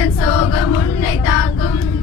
அதன் சோகம் உன்னை தாங்கும்.